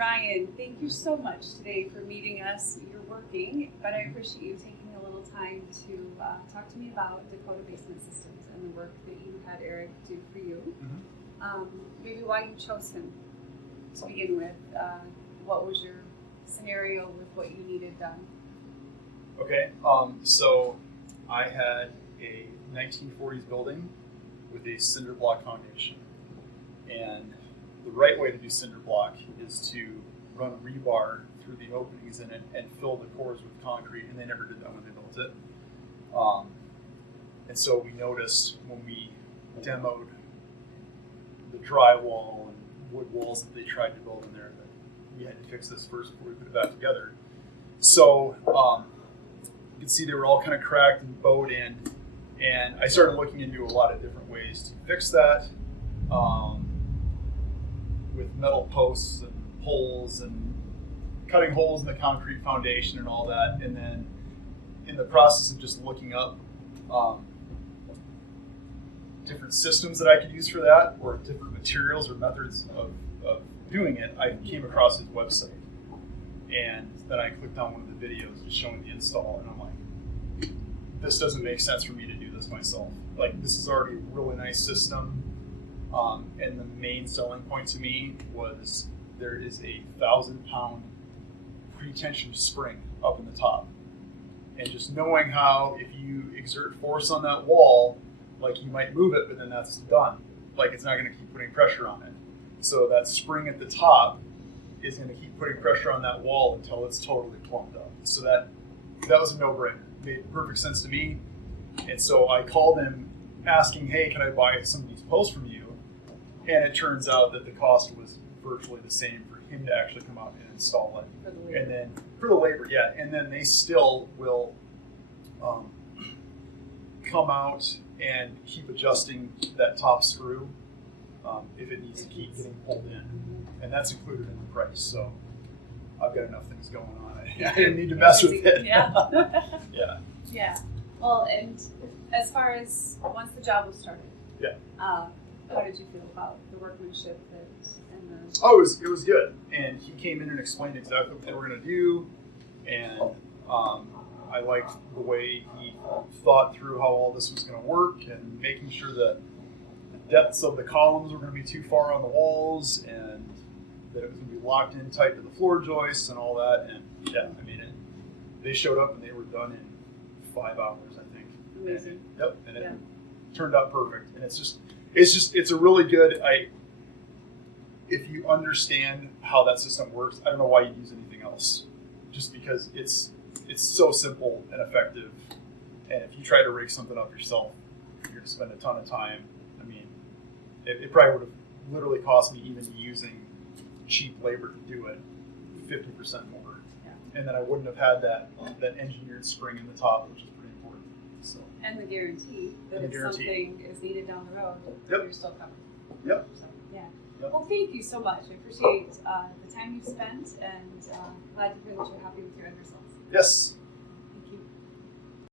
Ryan, thank you so much today for meeting us. You're working, but I appreciate you taking a little time to talk to me about Dakota Basement Systems and the work that you had Eric do for you. Maybe why you chose him to begin with. What was your scenario with what you needed done? Okay, so I had a 1940s building with a cinder block foundation, and the right way to do cinder block is to run rebar through the openings in it and fill the cores with concrete, and they never did that when they built it. And so we noticed when we demoed the drywall and wood walls that they tried to build in there that we had to fix this first before we put it back together. So you can see they were all kind of cracked and bowed in, and I started looking into a lot of different ways to fix that, with metal posts and poles and cutting holes in the concrete foundation and all that. And then in the process of just looking up different systems that I could use for that, or different materials or methods of doing it, I came across his website. And then I clicked on one of the videos just showing the install, and I'm like, this doesn't make sense for me to do this myself. Like, this is already a really nice system. And the main selling point to me was there is a 1,000-pound pre-tension spring up in the top. And just knowing how if you exert force on that wall, like, you might move it, but then that's done. Like, it's not going to keep putting pressure on it. So that spring at the top is going to keep putting pressure on that wall until it's totally plumbed up. So that was a no-brainer. It made perfect sense to me. And so I called him asking, hey, can I buy some of these posts from you? And it turns out that the cost was virtually the same for him to actually come out and install it. For the labor. And then for the labor, yeah. And then they still will come out and keep adjusting that top screw if it needs to keep getting pulled in. And that's included in the price. So I've got enough things going on. I didn't need to mess with it. Yeah. Yeah. Yeah. Well, and as far as once the job was started, yeah. How did you feel about the workmanship and the? Oh, it was good. And he came in and explained exactly what they were going to do. And I liked the way he thought through how all this was going to work, and making sure that the depths of the columns were going to be too far on the walls, and that it was going to be locked in tight to the floor joists and all that. And yeah, I mean, they showed up and they were done in 5 hours, I think. Amazing. And it turned out perfect. And it's a really good, if you understand how that system works, I don't know why you'd use anything else. Just because it's so simple and effective. And if you try to rig something up yourself, you're going to spend a ton of time. I mean, it probably would have literally cost me, even using cheap labor to do it, 50% more. Yeah. And then I wouldn't have had that engineered spring in the top, which is pretty important. So. And the guarantee that if something is needed down the road, you're still covered. Yep. So, yeah. Yep. Well, thank you so much. I appreciate the time you've spent, and glad to hear that you're happy with your end results. Yes.